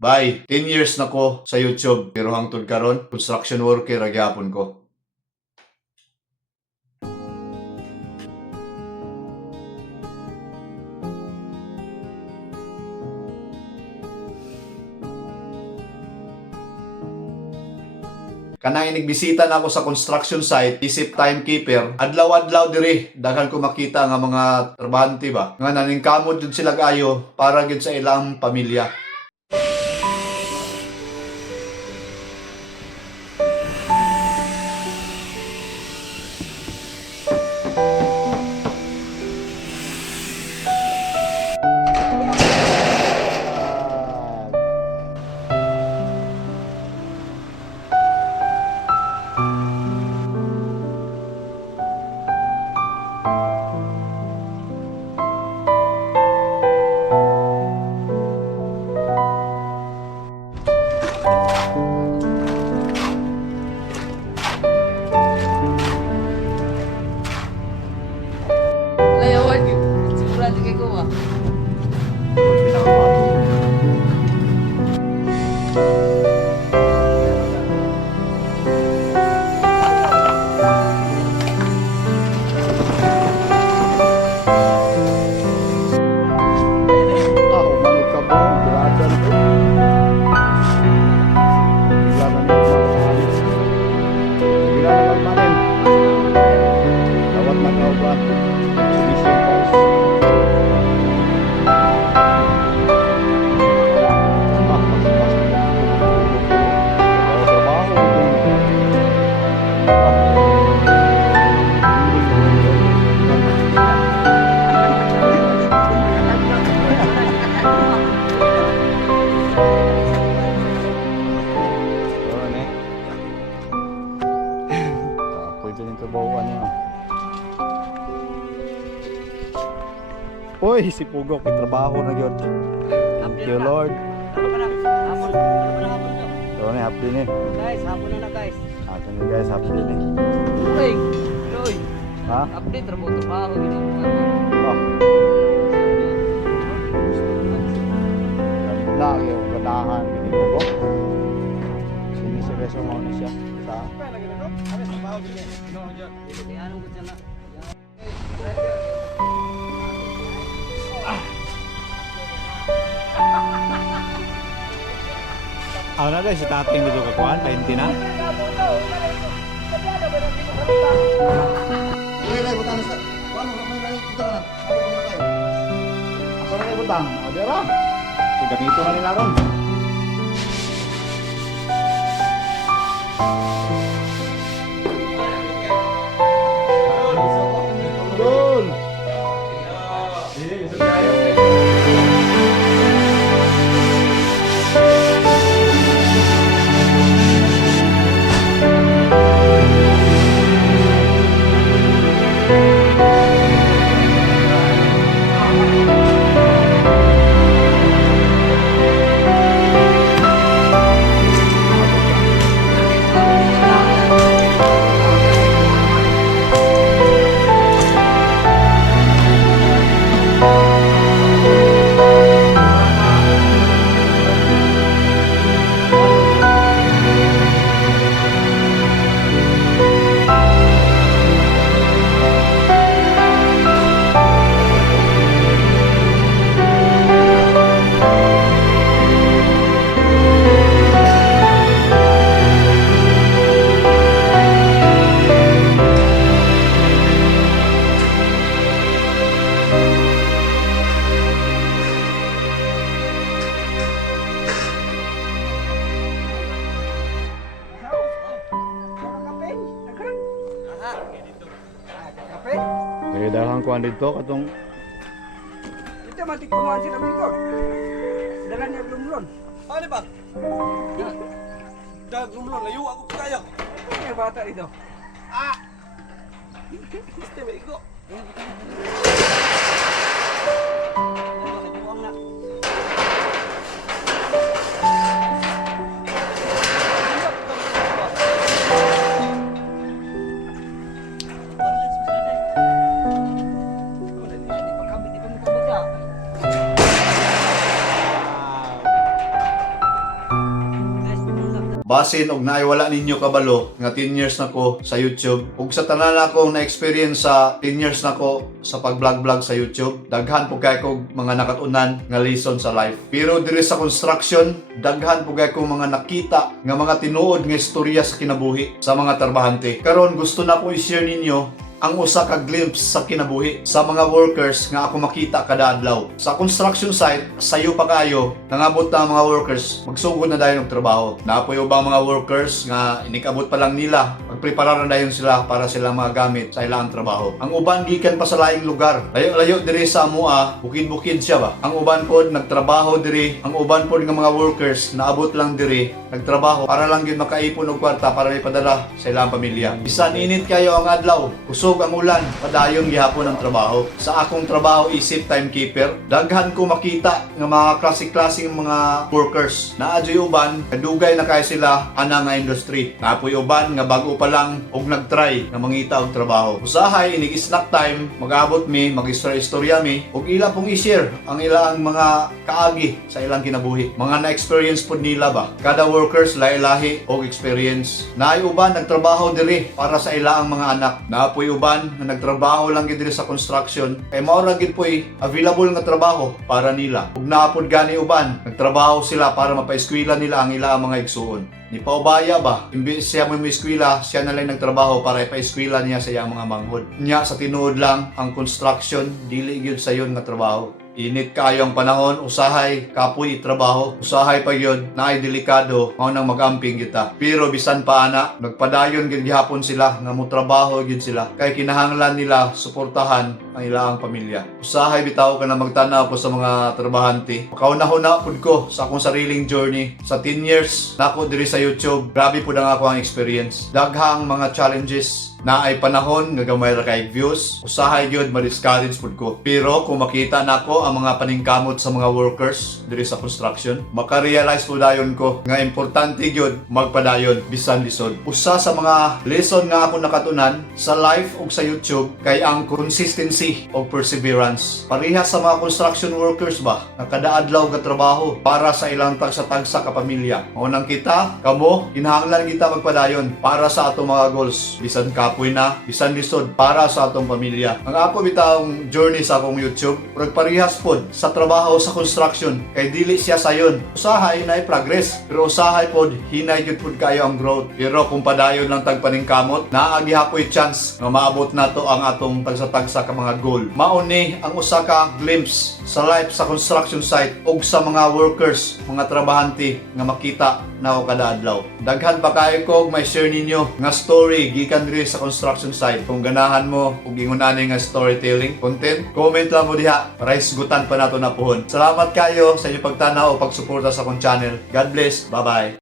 Bye. 10 years na ko sa YouTube pero hangtod karon construction worker ra gyapon ko. Kanang inigbisita na ako sa construction site, isip timekeeper, adlaw-adlaw diri, daghan ko makita nga mga trabahante ba, nga naningkamod jud sila kayo para gyud sa ilang pamilya. Layawan, sigurado kay ko ah. Uy, si Pugok, may trabaho na yun. Thank you, Lord. So, na, happy din eh. Guys, hapon na guys. Happy din guys, happy din eh. Uy, Loy. Ha? Update trabaho ginagawa. Oh. Ganda, yung ganahan ni Pugok. Sinisiresa mo na siya. Sa... Anong gud na? Ako na guys, si tating dito kakuhan, 20 na. Ako na ibutang, o dira. So, ganito na nila ron. Gol! Kaya dahang kuhan dito, katong... Ito matikuhan sila dito. Dala niya lumlon. Ano ba? Dag lumlon, layo ako kaya. Ano yung bata dito? Este may igo. basin og naay wala ninyo kabalo nga 10 years na ko sa YouTube ug sa tanan akong na-experience sa 10 years na ko sa pag-vlog sa YouTube, daghan po kay ko mga nakatunan nga lesson sa life. Pero diri sa construction, daghan po kay ko mga nakita nga mga tinuod nga istorya sa kinabuhi sa mga trabahante. Karon gusto na ko i-share ninyo ang usa ka glimpse sa kinabuhi sa mga workers nga ako makita kada adlaw. Sa construction site, sayo pa kayo, nangabot na ang mga workers, magsugod na dayon og trabaho. Naapoy ubang mga workers nga inikabot pa lang nila, magprepara na dayon sila para silang mga gamit sa ilang trabaho. Ang uban gikan pa sa laing lugar. Layo-layo diri sa Amua, bukid-bukid siya ba. Ang uban pod nagtrabaho diri, ang uban pod nga mga workers naabot lang diri, nagtrabaho para lang gyud makaipon og kwarta para may padala sa ilang pamilya. Bisan init kayo ang adlaw, kusog ang ulan, padayon gihapon ang trabaho. Sa akong trabaho isip timekeeper, daghan ko makita nga mga klase-klaseng mga workers. Naadyoy uban, kadugay na kay sila ana nga industry. Napoy uban nga bago pa lang og nagtry nga mangita og trabaho. Usahay inig snack time, mag-abot mi, mag-istorya mi ug ila pong i-share ang ilang mga kaagi sa ilang kinabuhi. Mga na-experience pod nila ba. Kada workers lahi-lahi og experience. Naay uban nagtrabaho diri para sa ilang mga anak. Napoy uban na nagtrabaho lang gid diri sa construction kay mao ra gid poy available nga trabaho para nila. Ug naapod gani uban, nagtrabaho sila para mapaeskwela nila ang ilang mga igsuon. Ni paubaya ba? Imbis siya mo eskwela, siya na lang nagtrabaho para ipaeskwela niya sa iyang mga manghod. Nya sa tinuod lang ang construction dili gyud sayon nga trabaho. Init kayo ang panahon, usahay, kapoy trabaho, usahay pa yun, naay delikado, mao nang magamping kita. Pero bisan pa ana, nagpadayon gyud gihapon sila, nga mo trabaho gyud sila. Kay kinahanglan nila suportahan ang ilang pamilya. Usahay bitaw ka na magtanaw ko sa mga trabahante. Makaunahuna pud ko sa akong sariling journey. Sa 10 years nako diri sa YouTube, grabe pud ang ako ang experience. Daghang mga challenges na ay panahon nga gamay ra kay views, usahay gyud ma-discourage pud ko. Pero kung makita nako ang mga paningkamot sa mga workers diri sa construction, maka-realize po dayon ko nga importante gyud magpadayon bisan lisod. Usa sa mga lesson nga ako nakatunan sa life ug sa YouTube kay ang consistency ug perseverance. Parehas sa mga construction workers ba nga kada adlaw nga trabaho para sa ilang tagsa-tagsa ka pamilya. Mao nang kita kamo kinahanglan kita magpadayon para sa atong mga goals bisan kapoy na bisan lisod para sa atong pamilya. Ang ako bitawong journey sa akong YouTube ug parehas pod sa trabaho sa construction kay dili siya sayon. Usahay na progress pero usahay pod hinay gyud pod kayo ang growth. Pero kung padayon lang tagpaningkamot, naa gihapoy chance nga maabot nato ang atong tagsa-tagsa ka mga goal. Mao ni ang usa ka glimpse sa life sa construction site ug sa mga workers, mga trabahante nga makita na ako kada adlaw. Daghan pa kayo ko may share ninyo nga story gikan diri sa construction site. Kung ganahan mo ug ingon ani nga storytelling content, comment lang mo diha para isgutan pa nato na pohon. Salamat kayo sa inyong pagtanaw o pagsuporta sa akong channel. God bless. Bye-bye.